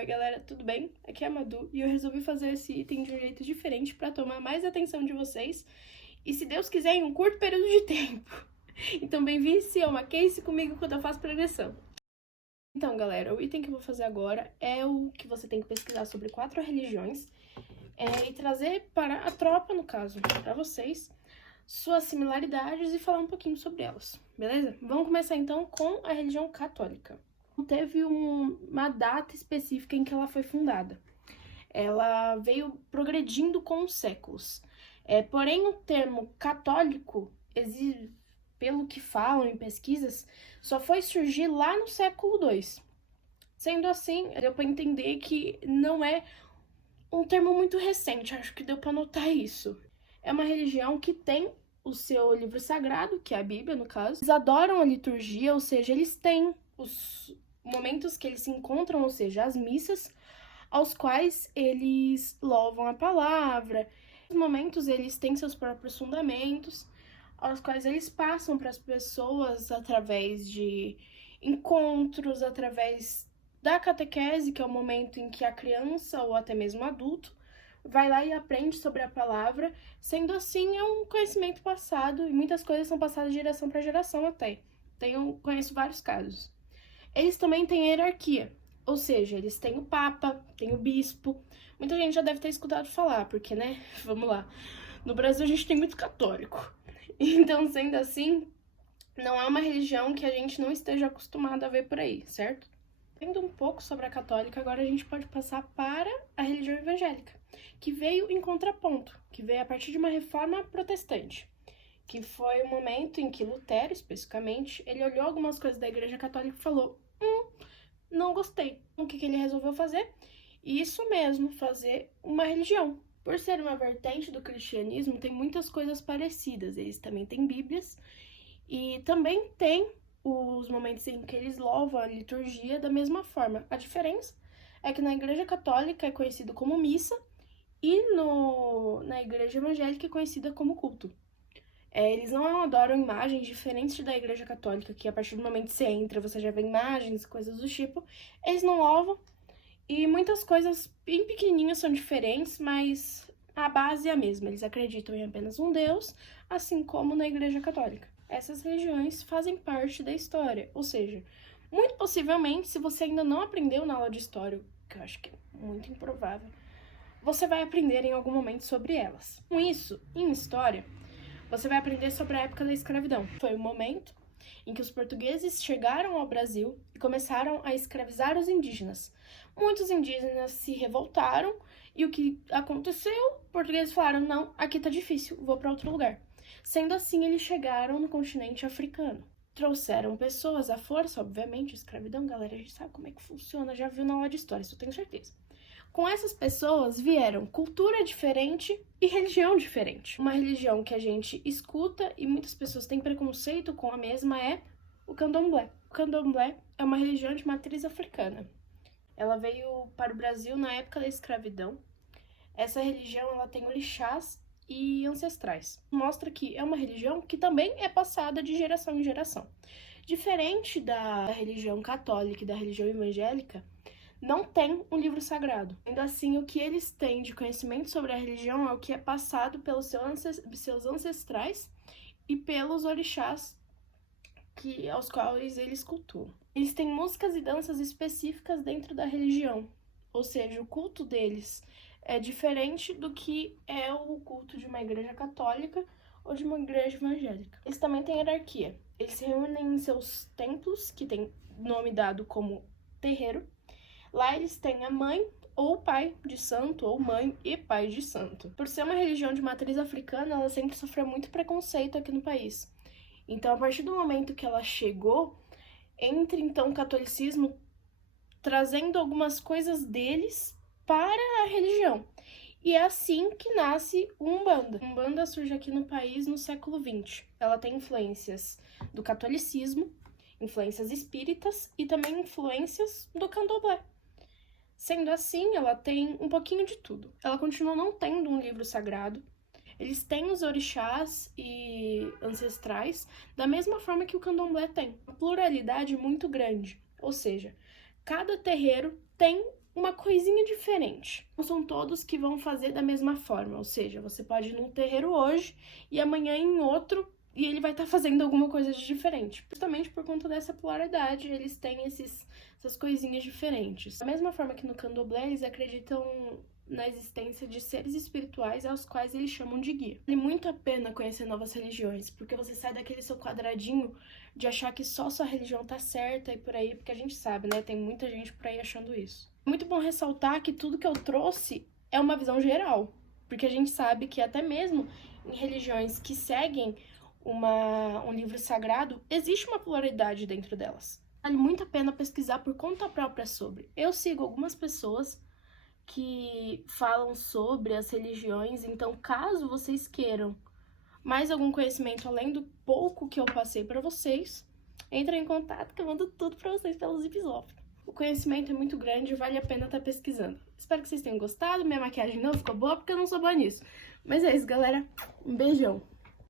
Oi galera, tudo bem? Aqui é a Madu e eu resolvi fazer esse item de um jeito diferente para tomar mais atenção de vocês e, se Deus quiser, em um curto período de tempo. Então bem-vindo a uma case comigo quando eu faço progressão. Então galera, o item que eu vou fazer agora é o que você tem que pesquisar sobre 4 religiões e trazer para a tropa, no caso, para vocês, suas similaridades e falar um pouquinho sobre elas, beleza? Vamos começar então com a religião católica. Teve uma data específica em que ela foi fundada. Ela veio progredindo com os séculos. Porém, o termo católico, pelo que falam em pesquisas, só foi surgir lá no século II. Sendo assim, deu para entender que não é um termo muito recente, acho que deu para notar isso. É uma religião que tem o seu livro sagrado, que é a Bíblia, no caso. Eles adoram a liturgia, ou seja, eles têm os momentos que eles se encontram, ou seja, as missas, aos quais eles louvam a palavra. Nos momentos eles têm seus próprios fundamentos, aos quais eles passam para as pessoas através de encontros, através da catequese, que é o momento em que a criança ou até mesmo o adulto vai lá e aprende sobre a palavra. Sendo assim, é um conhecimento passado e muitas coisas são passadas de geração para geração até. Conheço vários casos. Eles também têm hierarquia, ou seja, eles têm o Papa, têm o Bispo. Muita gente já deve ter escutado falar, porque, né, vamos lá, no Brasil a gente tem muito católico. Então, sendo assim, não é uma religião que a gente não esteja acostumado a ver por aí, certo? Vendo um pouco sobre a católica, agora a gente pode passar para a religião evangélica, que veio em contraponto, que veio a partir de uma reforma protestante, que foi o momento em que Lutero, especificamente, ele olhou algumas coisas da Igreja Católica e falou: não gostei. O que ele resolveu fazer? Isso mesmo, fazer uma religião. Por ser uma vertente do cristianismo, tem muitas coisas parecidas. Eles também têm bíblias e também tem os momentos em que eles louvam a liturgia da mesma forma. A diferença é que na Igreja Católica é conhecido como missa e na Igreja Evangélica é conhecida como culto. Eles não adoram imagens diferentes da Igreja Católica, que a partir do momento que você entra, você já vê imagens, coisas do tipo. Eles não louvam, e muitas coisas bem pequenininhas são diferentes, mas a base é a mesma. Eles acreditam em apenas um Deus, assim como na Igreja Católica. Essas religiões fazem parte da história, ou seja, muito possivelmente, se você ainda não aprendeu na aula de história, que eu acho que é muito improvável, você vai aprender em algum momento sobre elas. Com isso, em história, você vai aprender sobre a época da escravidão. Foi o momento em que os portugueses chegaram ao Brasil e começaram a escravizar os indígenas. Muitos indígenas se revoltaram e o que aconteceu? Os portugueses falaram: não, aqui tá difícil, vou para outro lugar. Sendo assim, eles chegaram no continente africano. Trouxeram pessoas à força, obviamente, escravidão, galera, a gente sabe como é que funciona, já viu na aula de história, isso eu tenho certeza. Com essas pessoas vieram cultura diferente e religião diferente. Uma religião que a gente escuta e muitas pessoas têm preconceito com a mesma é o candomblé. O candomblé é uma religião de matriz africana. Ela veio para o Brasil na época da escravidão. Essa religião ela tem orixás e ancestrais. Mostra que é uma religião que também é passada de geração em geração. Diferente da religião católica e da religião evangélica, não tem um livro sagrado. Ainda assim, o que eles têm de conhecimento sobre a religião é o que é passado pelos seus ancestrais e pelos orixás aos quais eles cultuam. Eles têm músicas e danças específicas dentro da religião, ou seja, o culto deles é diferente do que é o culto de uma igreja católica ou de uma igreja evangélica. Eles também têm hierarquia. Eles se reúnem em seus templos, que tem nome dado como terreiro. Lá eles têm a mãe ou pai de santo, ou mãe e pai de santo. Por ser uma religião de matriz africana, ela sempre sofreu muito preconceito aqui no país. Então, a partir do momento que ela chegou, entra então o catolicismo trazendo algumas coisas deles para a religião. E é assim que nasce o Umbanda. A Umbanda surge aqui no país no século XX. Ela tem influências do catolicismo, influências espíritas e também influências do candomblé. Sendo assim, ela tem um pouquinho de tudo. Ela continua não tendo um livro sagrado. Eles têm os orixás e ancestrais da mesma forma que o candomblé tem. Uma pluralidade muito grande. Ou seja, cada terreiro tem uma coisinha diferente. Não são todos que vão fazer da mesma forma, ou seja, você pode ir num terreiro hoje e amanhã em outro, e ele vai estar fazendo alguma coisa de diferente. Justamente por conta dessa polaridade, eles têm essas coisinhas diferentes. Da mesma forma que no candomblé, eles acreditam na existência de seres espirituais aos quais eles chamam de guia. Vale muito a pena conhecer novas religiões, porque você sai daquele seu quadradinho de achar que só sua religião tá certa e por aí, porque a gente sabe, né? Tem muita gente por aí achando isso. Muito bom ressaltar que tudo que eu trouxe é uma visão geral, porque a gente sabe que até mesmo em religiões que seguem um livro sagrado, existe uma polaridade dentro delas. Vale muito a pena pesquisar por conta própria sobre. Eu sigo algumas pessoas que falam sobre as religiões, então caso vocês queiram mais algum conhecimento além do pouco que eu passei para vocês, entrem em contato que eu mando tudo para vocês pelo Zip Zop. O conhecimento é muito grande e vale a pena estar pesquisando. Espero que vocês tenham gostado. Minha maquiagem não ficou boa porque eu não sou boa nisso. Mas é isso, galera. Um beijão.